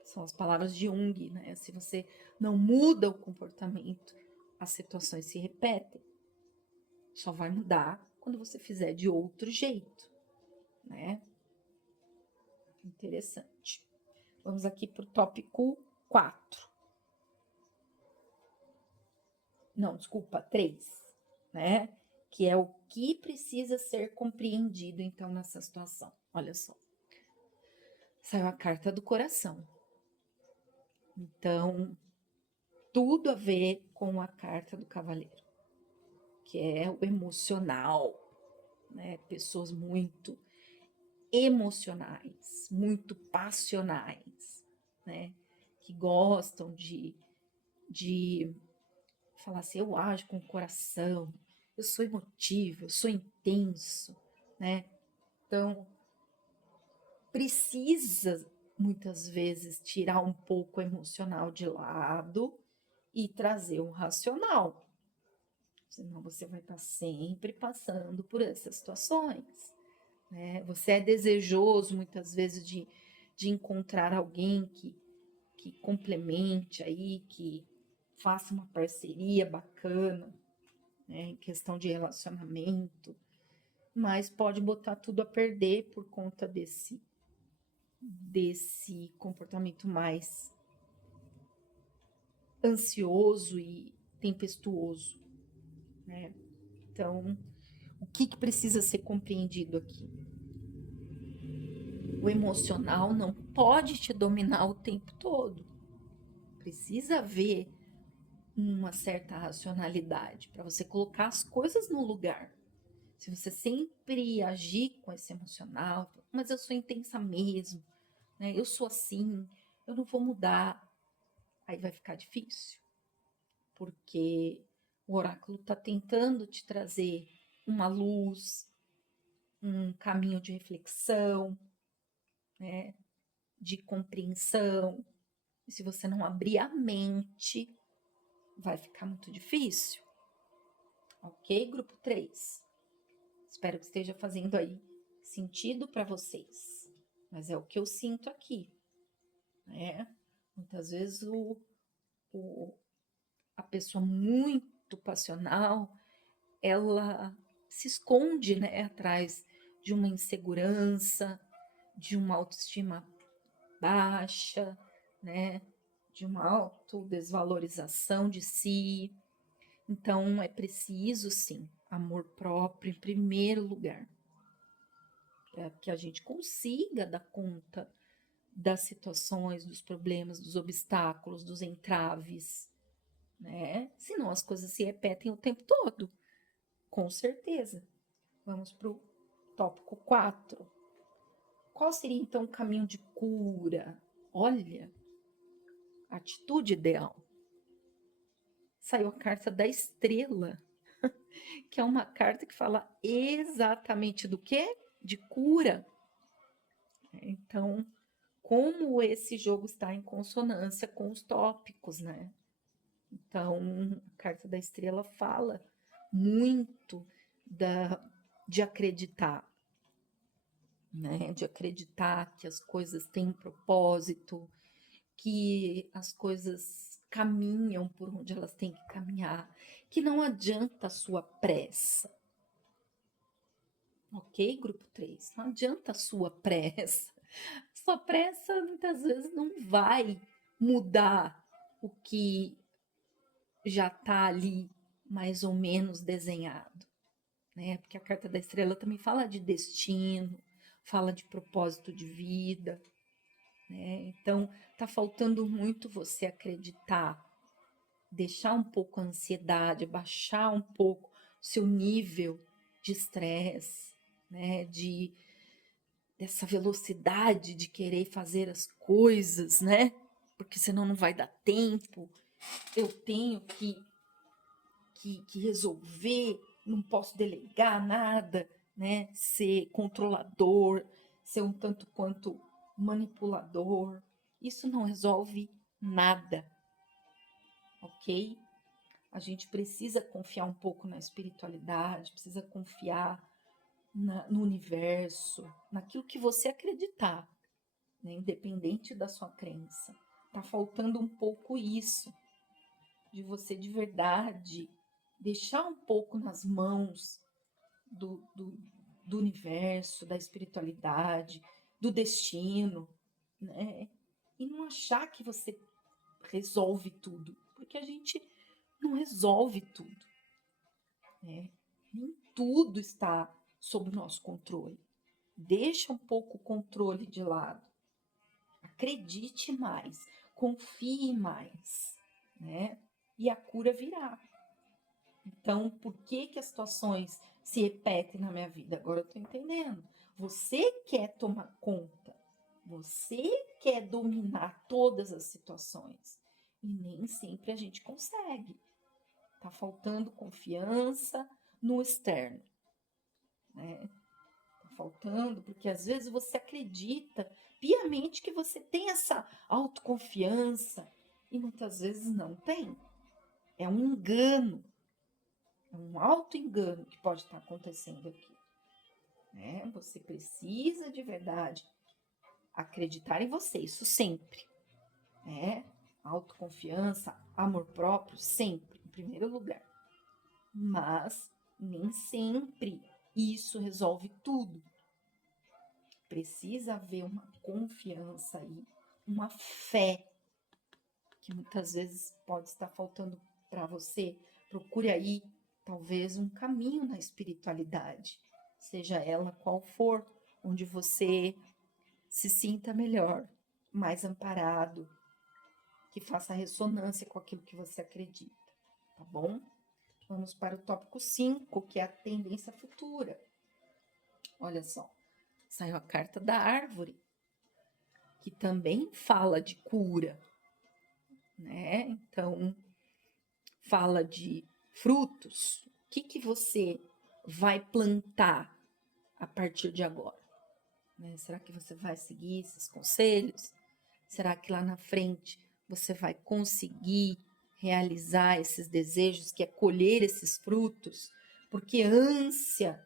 São as palavras de Jung, né? Se você não muda o comportamento, as situações se repetem. Só vai mudar quando você fizer de outro jeito, né? Interessante. Vamos aqui para o tópico 4. Não, desculpa, 3, né? Que é o que precisa ser compreendido, então, nessa situação. Olha só. Saiu a carta do coração. Então, tudo a ver com a carta do cavaleiro, que é o emocional, né? Pessoas muito emocionais, muito passionais, né? Que gostam de falar assim, eu ajo com o coração, eu sou emotivo, eu sou intenso, né? Então, precisa muitas vezes tirar um pouco o emocional de lado e trazer o racional. Senão você vai estar sempre passando por essas situações, né? Você é desejoso muitas vezes de encontrar alguém que complemente aí, que faça uma parceria bacana, né, em questão de relacionamento, mas pode botar tudo a perder por conta desse comportamento mais ansioso e tempestuoso, né? Então, o que precisa ser compreendido aqui? O emocional não pode te dominar o tempo todo. Precisa haver uma certa racionalidade para você colocar as coisas no lugar. Se você sempre agir com esse emocional, mas eu sou intensa mesmo, né? Eu sou assim, eu não vou mudar. Aí vai ficar difícil, porque o oráculo está tentando te trazer uma luz, um caminho de reflexão, né? De compreensão. E se você não abrir a mente, vai ficar muito difícil. Ok, grupo 3? Espero que esteja fazendo aí sentido para vocês. Mas é o que eu sinto aqui, né? Muitas vezes a pessoa muito passional, ela se esconde, né, atrás de uma insegurança, de uma autoestima baixa, né, de uma autodesvalorização de si. Então, é preciso, sim, amor próprio em primeiro lugar, para que a gente consiga dar conta das situações, dos problemas, dos obstáculos, dos entraves, né? Senão as coisas se repetem o tempo todo, com certeza. Vamos para o tópico 4. Qual seria então o caminho de cura? Olha, atitude ideal. Saiu a carta da estrela, que é uma carta que fala exatamente do quê? De cura. Então, como esse jogo está em consonância com os tópicos, né? Então, a carta da estrela fala muito de acreditar, né? De acreditar que as coisas têm um propósito, que as coisas caminham por onde elas têm que caminhar, que não adianta a sua pressa. Ok, grupo 3? Não adianta a sua pressa. Sua pressa muitas vezes não vai mudar o que já está ali mais ou menos desenhado, né? Porque a carta da estrela também fala de destino, fala de propósito de vida, né? Então, tá faltando muito você acreditar, deixar um pouco a ansiedade, baixar um pouco o seu nível de estresse, né? Dessa velocidade de querer fazer as coisas, né? Porque senão não vai dar tempo. Eu tenho que resolver, não posso delegar nada, né? Ser controlador, ser um tanto quanto manipulador. Isso não resolve nada, ok? A gente precisa confiar um pouco na espiritualidade, precisa confiar no universo, naquilo que você acreditar, né? Independente da sua crença. Tá faltando um pouco isso, de você de verdade deixar um pouco nas mãos do universo, da espiritualidade, do destino, né? E não achar que você resolve tudo, porque a gente não resolve tudo, né? Nem tudo está sob o nosso controle. Deixa um pouco o controle de lado. Acredite mais, confie mais, né? E a cura virá. Então, por que que as situações se repetem na minha vida? Agora eu tô entendendo. Você quer tomar conta, você quer dominar todas as situações e nem sempre a gente consegue. Tá faltando confiança no externo, né? Tá faltando, porque às vezes você acredita piamente que você tem essa autoconfiança e muitas vezes não tem. É um engano. É um auto-engano que pode estar acontecendo aqui, né? Você precisa de verdade acreditar em você, isso sempre, né? Autoconfiança, amor próprio, sempre, em primeiro lugar. Mas nem sempre isso resolve tudo. Precisa haver uma confiança aí, uma fé, que muitas vezes pode estar faltando para você. Procure aí talvez um caminho na espiritualidade, seja ela qual for, onde você se sinta melhor, mais amparado, que faça ressonância com aquilo que você acredita, tá bom? Vamos para o tópico 5, que é a tendência futura. Olha só, saiu a carta da árvore, que também fala de cura, né? Então, fala de frutos. O que você vai plantar a partir de agora? Né? Será que você vai seguir esses conselhos? Será que lá na frente você vai conseguir realizar esses desejos, que é colher esses frutos? Porque ânsia,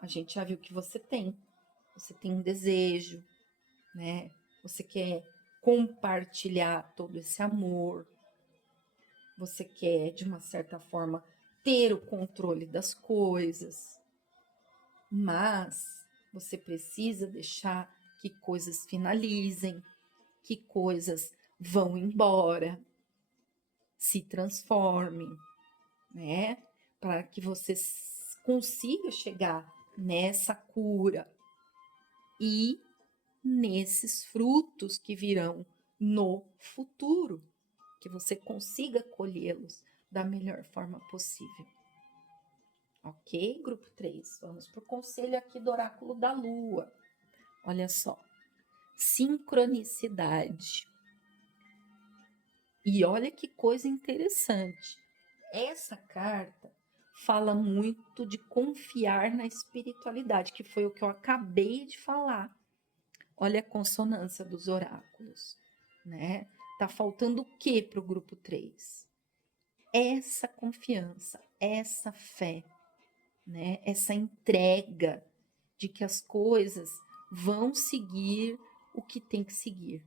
a gente já viu que você tem. Você tem um desejo, né? Você quer compartilhar todo esse amor. Você quer, de uma certa forma, ter o controle das coisas. Mas você precisa deixar que coisas finalizem, que coisas vão embora, se transformem, né? Para que você consiga chegar nessa cura e nesses frutos que virão no futuro, que você consiga colhê-los da melhor forma possível. Ok, grupo 3, vamos para o conselho aqui do oráculo da lua. Olha só, sincronicidade. E olha que coisa interessante. Essa carta fala muito de confiar na espiritualidade, que foi o que eu acabei de falar. Olha a consonância dos oráculos, né? Tá faltando o que para o grupo 3? Essa confiança, essa fé, né? Essa entrega de que as coisas vão seguir o que tem que seguir,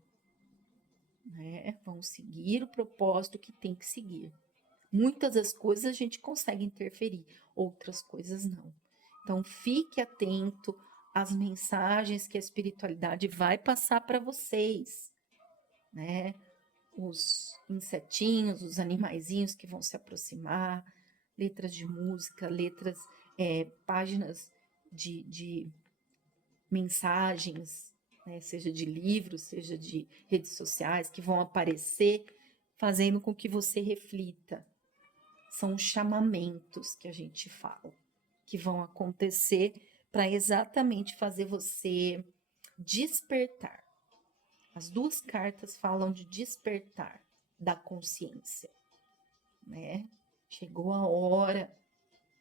né? Vão seguir o propósito que tem que seguir. Muitas das coisas a gente consegue interferir, outras coisas não. Então, fique atento às mensagens que a espiritualidade vai passar para vocês, né? Os insetinhos, os animaizinhos que vão se aproximar, letras de música, letras, páginas de mensagens, né? Seja de livros, seja de redes sociais, que vão aparecer, fazendo com que você reflita. São os chamamentos que a gente fala, que vão acontecer para exatamente fazer você despertar. As duas cartas falam de despertar da consciência, né? Chegou a hora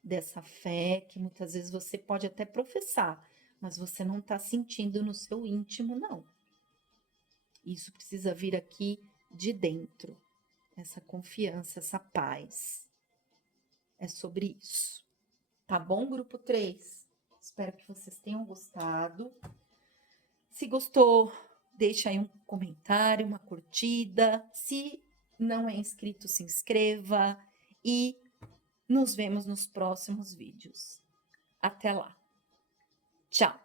dessa fé que muitas vezes você pode até professar, mas você não está sentindo no seu íntimo, não. Isso precisa vir aqui de dentro, essa confiança, essa paz. É sobre isso. Tá bom, grupo 3? Espero que vocês tenham gostado. Se gostou, deixa aí um comentário, uma curtida. Se não é inscrito, se inscreva. E nos vemos nos próximos vídeos. Até lá. Tchau!